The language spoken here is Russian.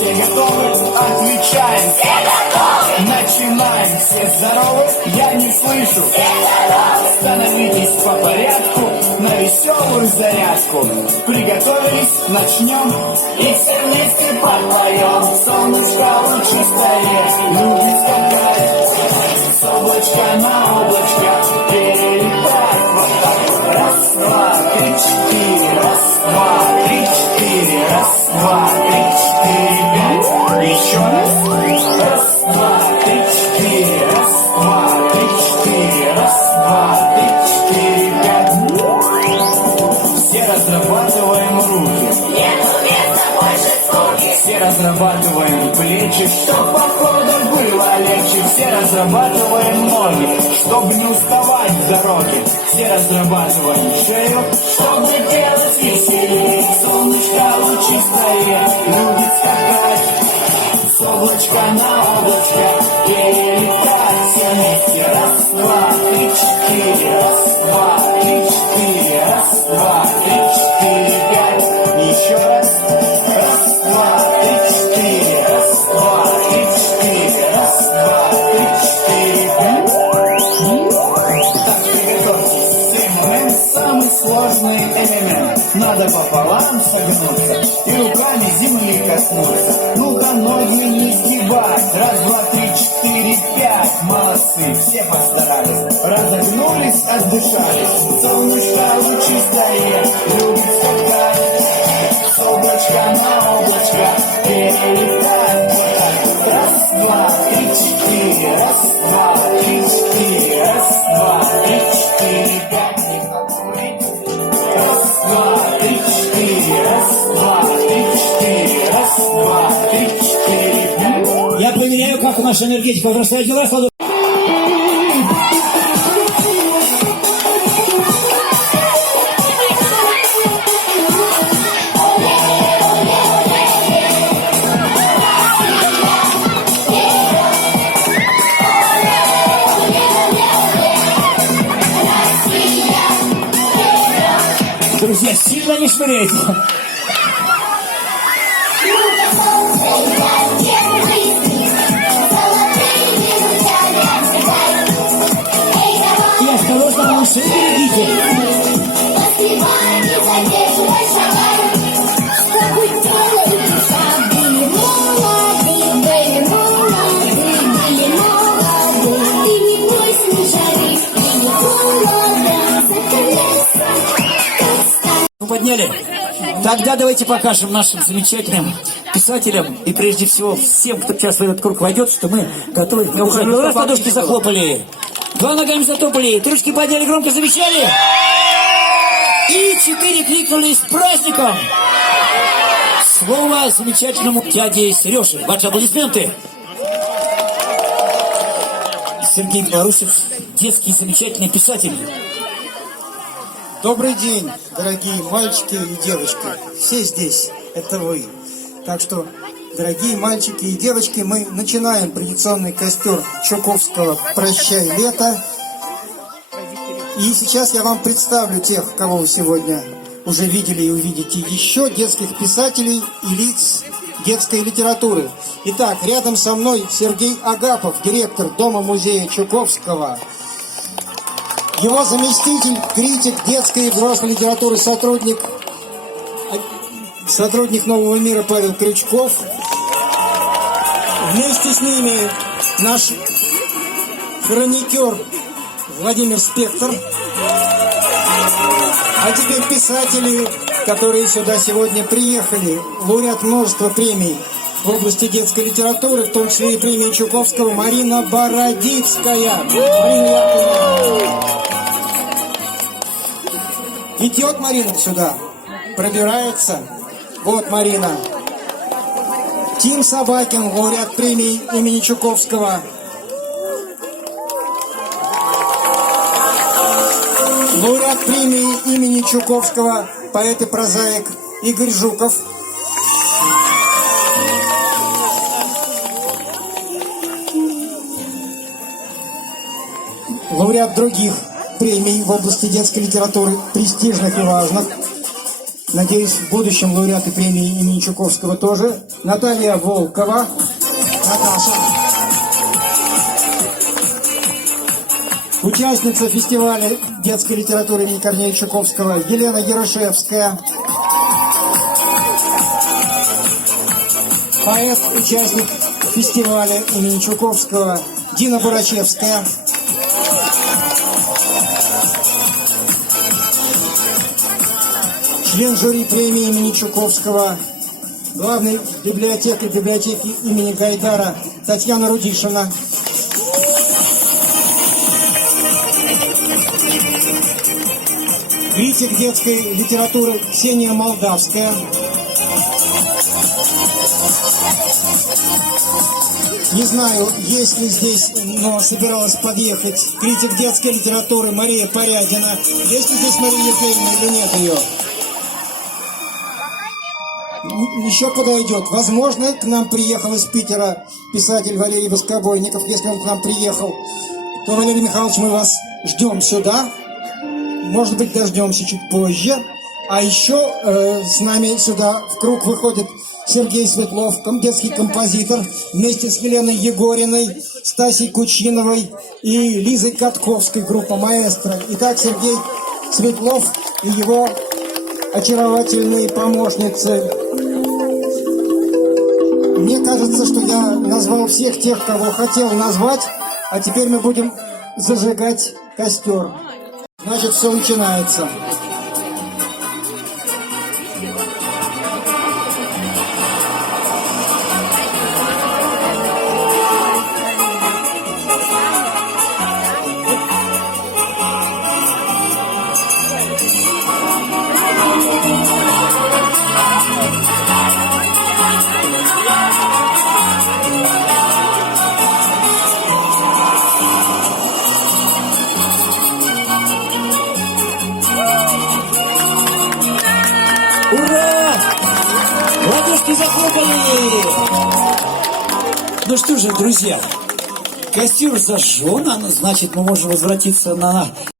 Все готовы? Отвечаем. Все готовы. Начинаем. Все здоровы? Я не слышу. Все здоровы. Становитесь по порядку на веселую зарядку. Приготовились? Начнем. И все вместе подпоем. Солнышко лучистое любит скакать. С облачка на облачко перелетать. Вот так. Раз, два, три, четыре. Раз, два, три, четыре. Раз, два, три, четыре, пять. Еще раз. Раз, два, три, четыре. Раз, два, три, четыре. Раз, два, три, четыре, пять. Все разрабатываем руки. Нету места больше скуки. Все разрабатываем плечи, чтоб похода было легче. Все разрабатываем ноги, чтобы не уставать в дороге. Все разрабатываем шею, чтобы делать веселее. Солнышко лучистое любит скакать. С облачка на облачко перелетать. Все вместе. Раз, два, три, четыре. Раз, два, три, четыре. Раз, два, три, четыре, пять. Еще раз. Раз, два, три, четыре. Раз, два, три, четыре. Раз, два, три, четыре, пять. Так, приготовьтесь. Сей момент самый сложный элемент. Надо пополам согнуться и руками земли коснуться. Ну-ка, ноги не сгибать. Раз, два, три, четыре, пять. Молодцы, все постарались. Разогнулись, отдышались. Солнышко лучистое любит скакать. С облачка на облачко перелетать. Вот так. Раз, два, три, четыре. Раз, два, три, четыре. Раз, два, три, четыре, пять. Раз, два, три, четыре. Раз, два, три, четыре. Раз, два, три, четыре, пять. Я проверяю, как наша энергетика возрастает. Дела кладу. Друзья, сильно не швыряйте. И осторожно, малыши, берегите. Подняли? Тогда давайте покажем нашим замечательным писателям и прежде всего всем, кто сейчас в этот круг войдет, что мы готовы. Раз ладошки захлопали, два ногами затопали, три ручки подняли, громко завещали и 4 кликнули с праздником. Слово замечательному дяде Сереже. Ваши аплодисменты. Сергей Белорусов, детский замечательный писатель. Добрый день, дорогие мальчики и девочки. Все здесь, это вы. Так что, дорогие мальчики и девочки, мы начинаем традиционный костер Чуковского «Прощай, лето». И сейчас я вам представлю тех, кого вы сегодня уже видели и увидите еще, детских писателей и лиц детской литературы. Итак, рядом со мной Сергей Агапов, директор Дома-музея Чуковского. Его заместитель, критик детской и взрослой литературы, сотрудник «Нового мира» Павел Крючков. Вместе с ними наш хроникер Владимир Спектр. А теперь писатели, которые сюда сегодня приехали, лауреат множества премий в области детской литературы, в том числе и премии Чуковского, Марина Бородицкая. Идет Марина сюда, пробирается. Вот Марина. Тим Собакин, лауреат премии имени Чуковского. Лауреат премии имени Чуковского, поэт и прозаик Игорь Жуков. Лауреат других премий в области детской литературы, престижных и важных. Надеюсь, в будущем лауреаты премии имени Чуковского тоже. Наталья Волкова. Наташа. Участница фестиваля детской литературы имени Корнея Чуковского Елена Ярошевская. Поэт, участник фестиваля имени Чуковского Дина Бурачевская. Член жюри премии имени Чуковского, главный библиотекарь библиотеки имени Гайдара Татьяна Рудишина. Критик детской литературы Ксения Молдавская. Не знаю, есть ли здесь, но собиралась подъехать критик детской литературы Мария Порядина. Есть ли здесь Мария Евгеньевна или нет ее? Еще подойдет. Возможно, к нам приехал из Питера писатель Валерий Воскобойников. Если он к нам приехал, то, Валерий Михайлович, мы вас ждем сюда. Может быть, дождемся чуть позже. А еще с нами сюда в круг выходит Сергей Светлов, детский композитор, вместе с Еленой Егориной, Стасей Кучиновой и Лизой Катковской, группа «Маэстро». Итак, Сергей Светлов и его очаровательные помощницы. Мне кажется, что я назвал всех тех, кого хотел назвать, а теперь мы будем зажигать костер. Значит, все начинается. Ура! Ладошки захлопали! Ну что же, друзья, костер зажжен, значит, мы можем возвратиться на